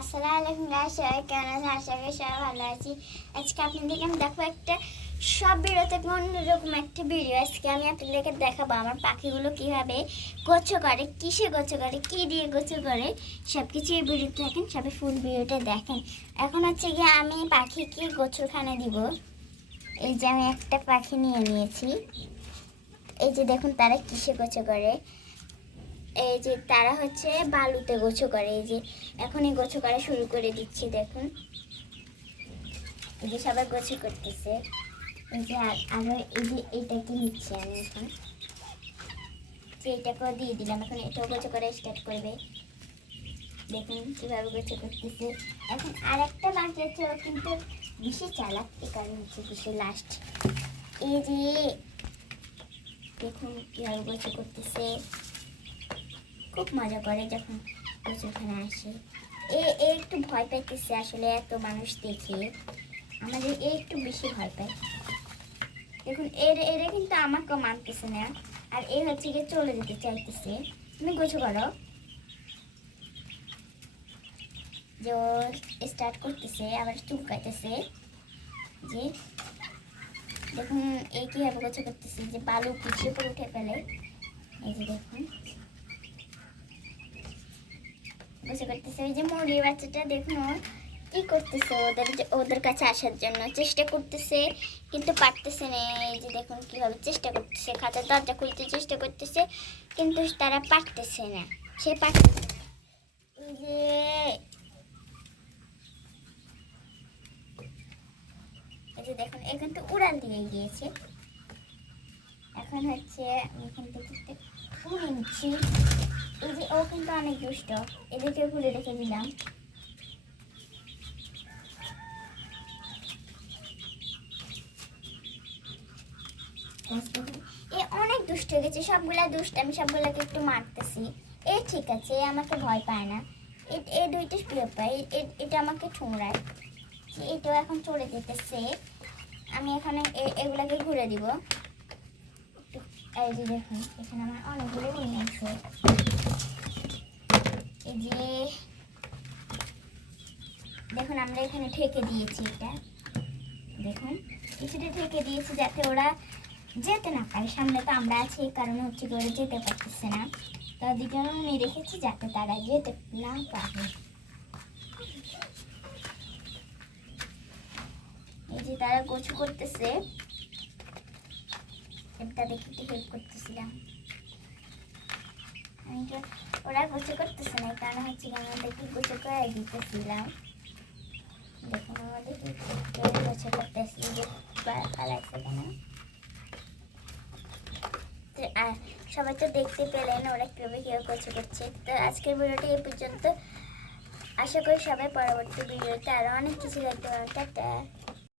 আসসালামু আলাইকুম গাইস সবাই কেমন আশা সবাই ভালো আছি। আজকে আপনাদেরকে আমি দেখো একটা সব ভিডিওতে অন্যরকম একটা ভিডিও আজকে আমি আপনাদেরকে দেখাবো আমার পাখিগুলো কীভাবে গোছ করে, কিসে গোছ করে, কি দিয়ে গোছ করে সব কিছু এই ভিডিওতে দেখেন, সবাই ফুল ভিডিওটা দেখেন। এখন হচ্ছে গিয়ে আমি পাখিকে গোছরখানে দিব। এই যে আমি একটা পাখি নিয়ে নিয়েছি। এই যে দেখুন তারা কিসে গোছ করে। এই যে তারা হচ্ছে বালুতে গোছো করে, এই যে এখনই গোছো করা শুরু করে দিচ্ছি, দেখুন। এই যে সবাই গোছো করতেছে। এই যে আরও এই যে এইটাকে নিচ্ছি আমি এখন। যে এটাকেও দিয়ে দিলাম, এখন এটাও গোছো করা স্টার্ট করবে। দেখুন কীভাবে গোছো করতেছে। এখন আর একটা বাকি আছে, ও কিন্তু বেশি চালাক এই কারণে হচ্ছে বেশি লাস্ট এই যে দেখুন কীভাবে গোছো করতেছে। খুব মজা করে যখন ওখানে আসে। এ এ একটু ভয় পাইতেছে আসলে এত মানুষ দেখে। আমাদের এ একটু বেশি ভয় পায়। দেখুন, এর, এরা কিন্তু আমাকেও মানতেছে না। আর এ হচ্ছে গিয়ে চলে যেতে চাইতেছে। তুমি গোছো করো। যে ও স্টার্ট করতেছে, আবার চুলকাইতেছে যে, দেখুন এই কীভাবে গোছো করতেছে যে বালু পিছিয়ে করে উঠে ফেলে। এই যে দেখুন। বসে করতেছে ওই যে মুরগির বাচ্চাটা দেখুন কি করতেছে ওদের যে- ওদের কাছে আসার জন্য চেষ্টা করতেছে, কিন্তু পারতেছে না। এই যে দেখুন কীভাবে চেষ্টা করতেছে খাতা দরজা খুলতে চেষ্টা করতেছে, কিন্তু তারা পারতেছে না। সে পারতেছে না যে দেখুন এখান তো উড়াল দিয়ে গিয়েছে। এখন হচ্ছে এখান থেকে উড়ে নিচ্ছি। এই যে ও কিন্তু অনেক দুষ্ট এদেরকে ঘুরে রেখে দিলাম। এ অনেক দুষ্ট হয়ে গেছে, সবগুলা দুষ্ট, আমি সবগুলাকে একটু মারতেছি। এ ঠিক আছে, এ আমাকে ভয় পায় না। এ- দুইটা প্রিয় পায় এটা আমাকে ঠুমরায় যে এটাও এখন চলে যেতেছে। আমি এখানে এগুলাকে ঘুরে দিব। এই যে দেখুন, এখানে আমার অনেকগুলো আছে এই যে দেখুন, আমরা এখানে ঠেকে দিয়েছি এটা। দেখুন, কিছুটা ঠেকে দিয়েছি যাতে ওরা যেতে না পারে। সামনে তো আমরা আছি, এই কারণে হচ্ছে কি ওরা যেতে পারতেছে না। তাদের জন্য আমি রেখেছি যাতে তারা যেতে না পারে। এই যে তারা গোছু করতেছে। তাদেরকে একটু হেল্প করতেছিলাম। আমি ওরা গোছে করতেছে না কারণ হচ্ছে আমাদেরকে গোছে করে দিতেছিলাম। দেখুন আমাদের গোছে করতেছি যে পালাইছে তো, আর সবাই তো দেখতে পেলেন ওরা কীভাবে কীভাবে গোছে করছে। তো আজকের ভিডিওটি এ পর্যন্ত। আশা করি সবাই পরবর্তী ভিডিওতে আরও অনেক কিছু দেখতে পাবেন